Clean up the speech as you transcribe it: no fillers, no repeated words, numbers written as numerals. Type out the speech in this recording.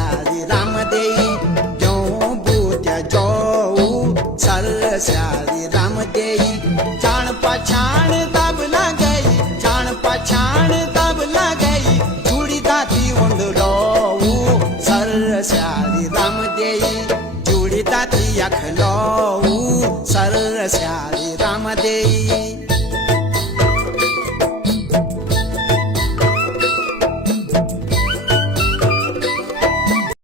श्याळी रामदेई जो बूत्या जो सर श्याळी रामदेई छान पछाण तबला गई छान पछाण तबला गई जुड़ी दाती उंडलो सर श्याळी रामदेई जुड़ी दाती अखलो सर श्याळी रामदेई